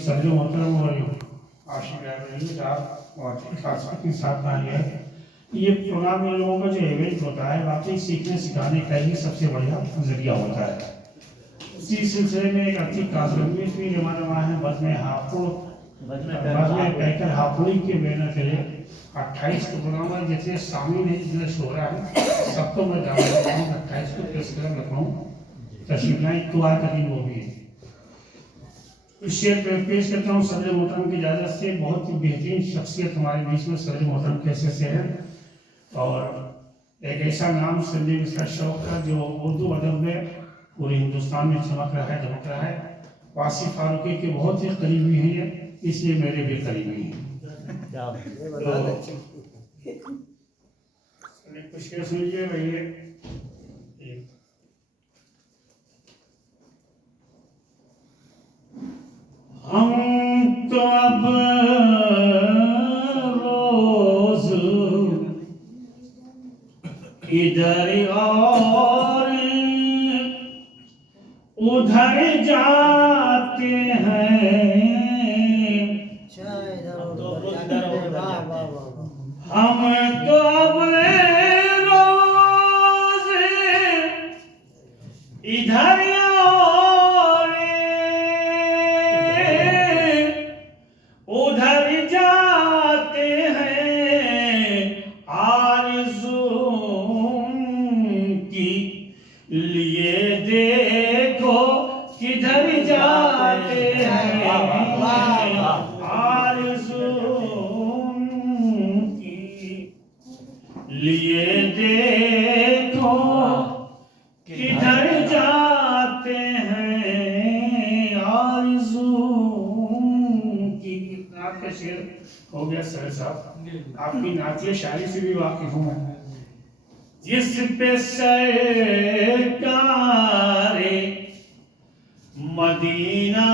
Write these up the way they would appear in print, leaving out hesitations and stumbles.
Sir मोहतरम और आशीर्वाद आप और खास के साथ आए हैं। ये प्रोग्राम इन लोगों का जो इवेंट होता है वाकई सीखने सिखाने का ही सबसे बढ़िया जरिया होता है। इसी सिलसिले में एक अच्छी कासरंगी भी जमा है बस में हापुड़ कहकर हापुड़ी के बैनर के लिए 28 को प्रोग्राम है। जैसे शामिल है जितने शो रहा है सबको मैं दावा देता हूँ 28 को प्रेस क्लब लखनऊ तशरीफ लाएं तो आ कहीं वो भी है। शेयर पेश करता हूँ सदर मोहतरम की इजाज़त से। बहुत ही बेहतरीन शख्सियत हमारे बीच में सदर मोहतरम कैसे से है और एक ऐसा नाम संजय मिश्रा शौक का जो उर्दू अदब में पूरे हिंदुस्तान में चमक रहा है धमक रहा है। वासी फारूकी के बहुत ही करीबी हैं ये, इसलिए मेरे भी करीबी हैं। कुछ क्या सुनिए भैया। हम तो अब रोज इधर और उधर जाते हैं। हम तो अब रोज इधर उधर जाते हैं। आरज़ू की लिए देखो किधर जाते हैं। आरज़ू की लिए देखो किधर जाते हैं। आरज़ू आपका शेर हो गया सर साहब। आपकी नातिया शायरी से भी वाकिफ हूँ मैं। जिस पे सरकारे मदीना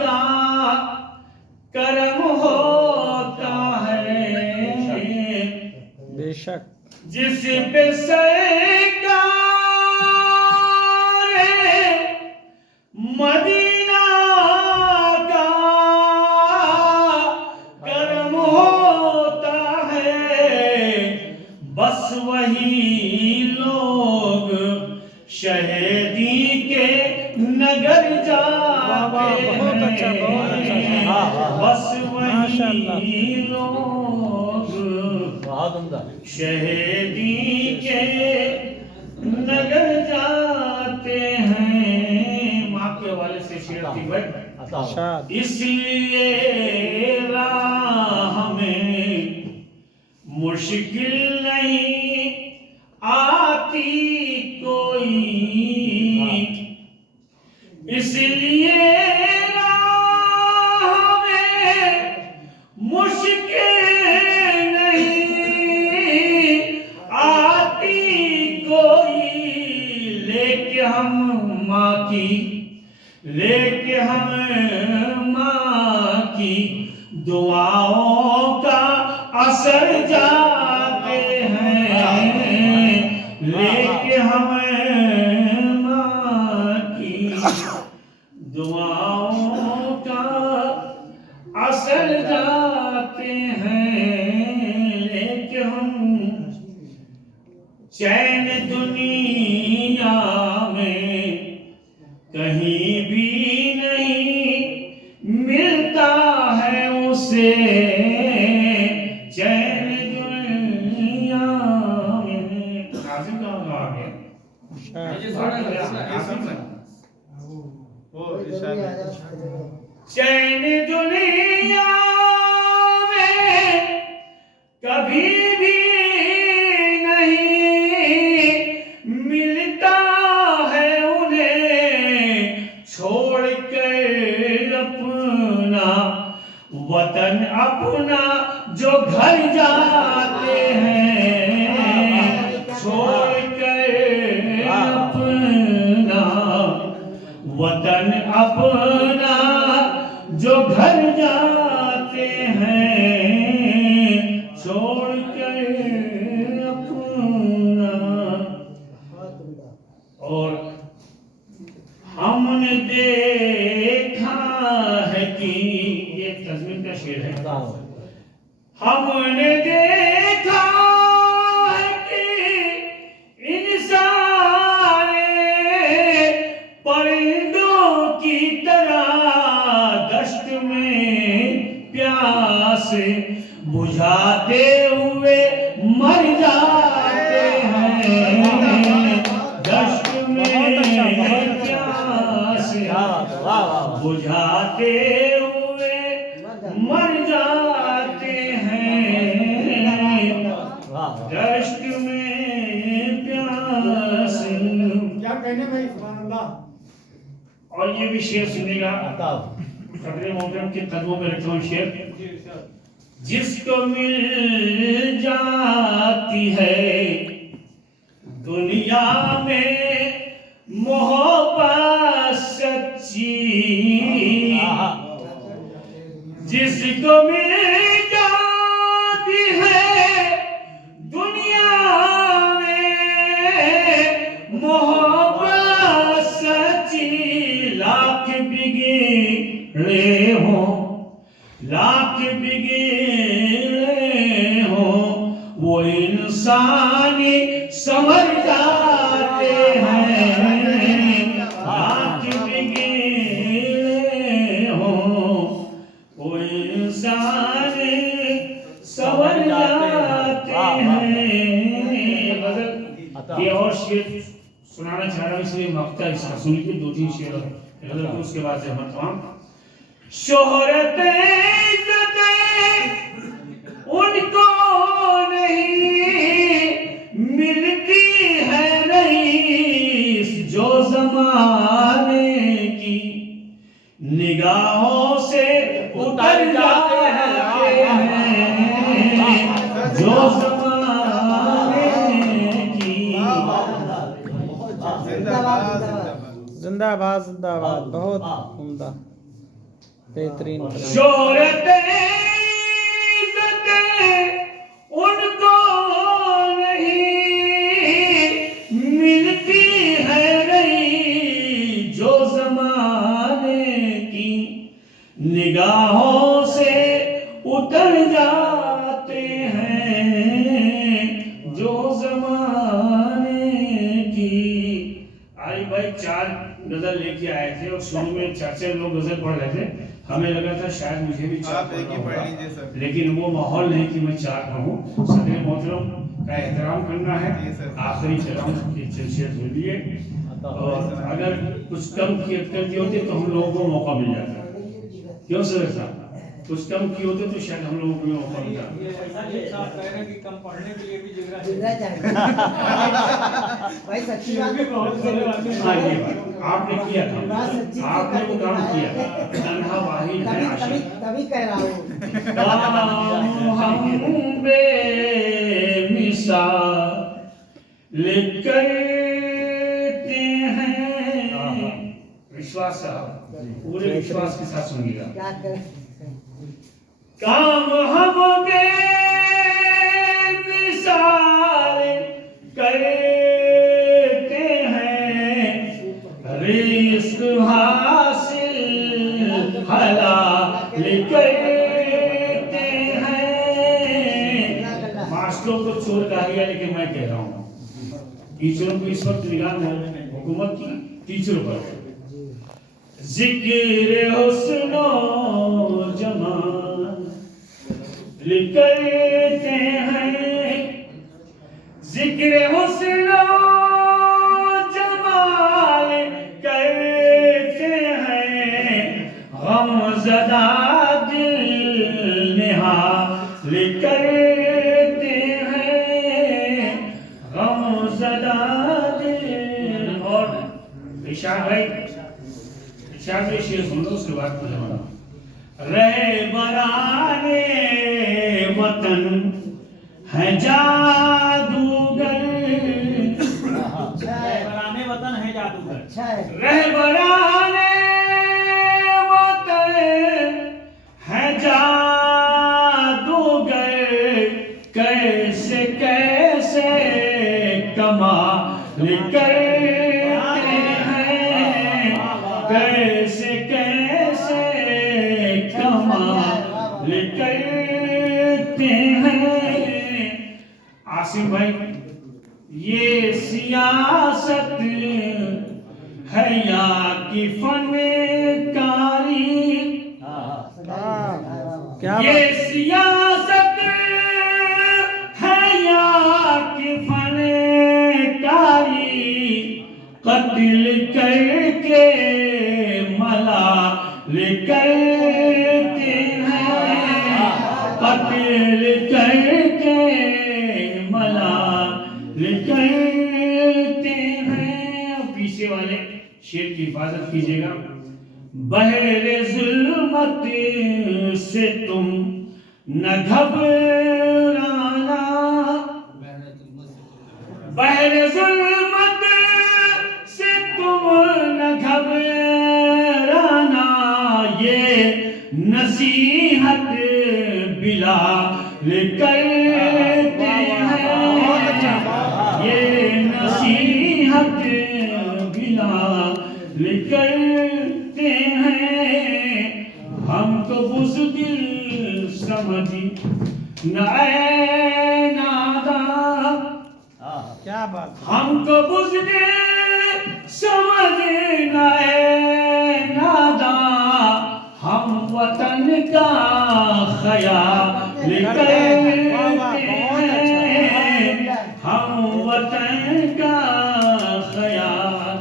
का करम होता है बेशक। जिस पे सरकारे मदीना बस वही लोग शहीदी के नगर जाते हैं। बस वही लोग शहीदी के नगर जाते हैं। माँ के हवाले से शेर थी भाई। इसलिए राह में मुश्किल नहीं आती कोई। इसलिए राह में मुश्किल नहीं आती कोई। लेके हम माँ की दुआओं का असर जाते हैं। लेके हमें माँ की दुआओं का असर जाते हैं। लेके हम चैन दुनिया में कहीं भी नहीं मिलता है उसे। चैन दुनिया में नाज़िम कहाँ आ गया? चैन दुनिया में कभी भी नहीं मिलता है उन्हें। छोड़ कर अपना वतन अपना जो घर जाते हैं। छोड़ कर अपना वतन अपना जो घर जाते हैं। छोड़ कर अपना और हमने देखा है कि एक तज़मीन का शेर है। वाह। हमने देखा है कि इंसान परिंदों की तरह दश्त में प्यास बुझाते हुए मर जाते हैं। दश्त में प्यास बुझाते हुए मर जाते हैं। दश्त में प्यास। क्या कहने भाई, सुभान अल्लाह। और ये भी शेर सुनेगा, कदरे मोहतरम के कदमों में रखता हूँ शेर। जिसको मिल जाती है दुनिया में मोहब्बत सच्ची, जिसको मिल जाती है दुनिया में मोहब्बत सच्ची, लाख बिगड़े हो, लाख बिगड़े हो, वो इंसानी संवर जाते हैं। लाख बिगड़े हो, वो इंसानी संवर जाते हैं। गजल ये और शेर सुनाना चाह रहा हूँ, इसलिए मक्ता इसका सुन के 2-3 शेर गजल को उसके बाद से हम शोहरत उनको नहीं मिलती है रईस, जो जमाने की निगाहों से उतर जाते हैं, जो जमाने की। जिंदाबाद जिंदाबाद, बहुत उम्दा, बेहतरीन। शोहरत उनको नहीं मिलती है रही, जो जमाने की निगाहों से उतर जाते हैं, जो जमाने की। आई भाई 4 गजल लेके आए थे और शुरू में 4 लोग गजल पढ़ रहे थे। हमें लगा था शायद मुझे भी 4 पढ़ना होगा, लेकिन वो माहौल नहीं कि मैं 4 पढ़ूं। सदर मोहतरम का एहतराम करना है, आखिरी कलाम के शेर सुन लिए, और अगर कुछ कम कर दिए होते तो हम लोगों को मौका मिल जाता। क्यों सदर साहब, कुछ कम किए होते तो शायद हम लोगों को मौका मिल जाता। कम पढ़ने के लिए भी जगह चाहिए भाई, सच्ची बात है। हाँ ये बात आपने किया था, आपने वो काम किया। तन्हा वाहिद है आशिक, तभी कह रहा हूँ हम बेमिसाल करते हैं। विश्वास साहब, पूरे विश्वास के साथ सुनिएगा। क्या कर काम हम बेमिसाल करते हैं, रिस्क हासिल हलाल करते हैं। मास्टरों को चोर कहा गया, लेकिन मैं कह रहा हूँ टीचरों को इस वक्त निगाह है हुकूमत की टीचरों पर। जिक्र हुस्नो जमाल करते हैं, जिक्र हुस्नो जमाल करते हैं, गमज़दा दिल निहाल करते हैं, गमज़दा दिल। और इशार भाई, इशार में शेर सुन लो, उसके बाद रहबराने वतन है जादूगर, रहबराने वतन है जादूगर। अच्छा है। रहबराने वतन है जादूगर, कैसे कैसे कमाल करते हैं, कैसे कैसे कमाल करते हैं। आसिम भाई, ये सियासत है या कि फनकारी, क्या ये बात, सियासत है या कि फनकारी, कत्ल करके मलाल करते हैं, कत्ल करके मलाल करते हैं। पीछे वाले शेर की हिफाजत कीजिएगा। बहरे जुल्मत से तुम न घबराना, बहरे जुल्मत से तुम न घबराना, ये नसीहत बिलाल करते हैं, ये नसीहत बिलाल करते हैं। हमको बुज़दिल समझी न ऐ नादान, क्या बात, हमको बुज़दिल समझना है नादान, हम वतन का ख्याल करते हैं, हम वतन का ख्याल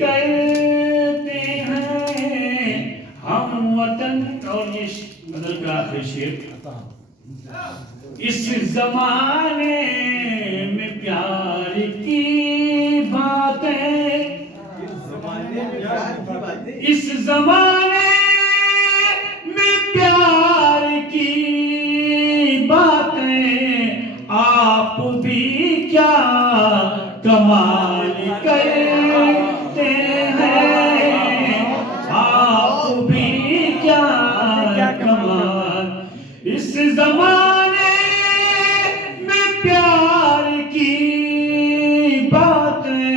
करते हैं, हम वतन। और ये बदल का आखिरी शेर, इस जमाने में प्यार की बातें, इस जमाने में प्यार की बातें, आप भी क्या कमाल करते हैं, आप भी क्या कमाल। इस जमाने में प्यार की बातें,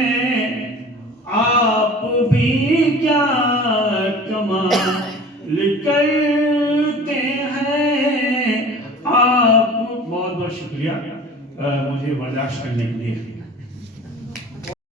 आप भी क्या कमाल करते हैं। आप बहुत बहुत शुक्रिया मुझे बर्दाश्त करने के लिए।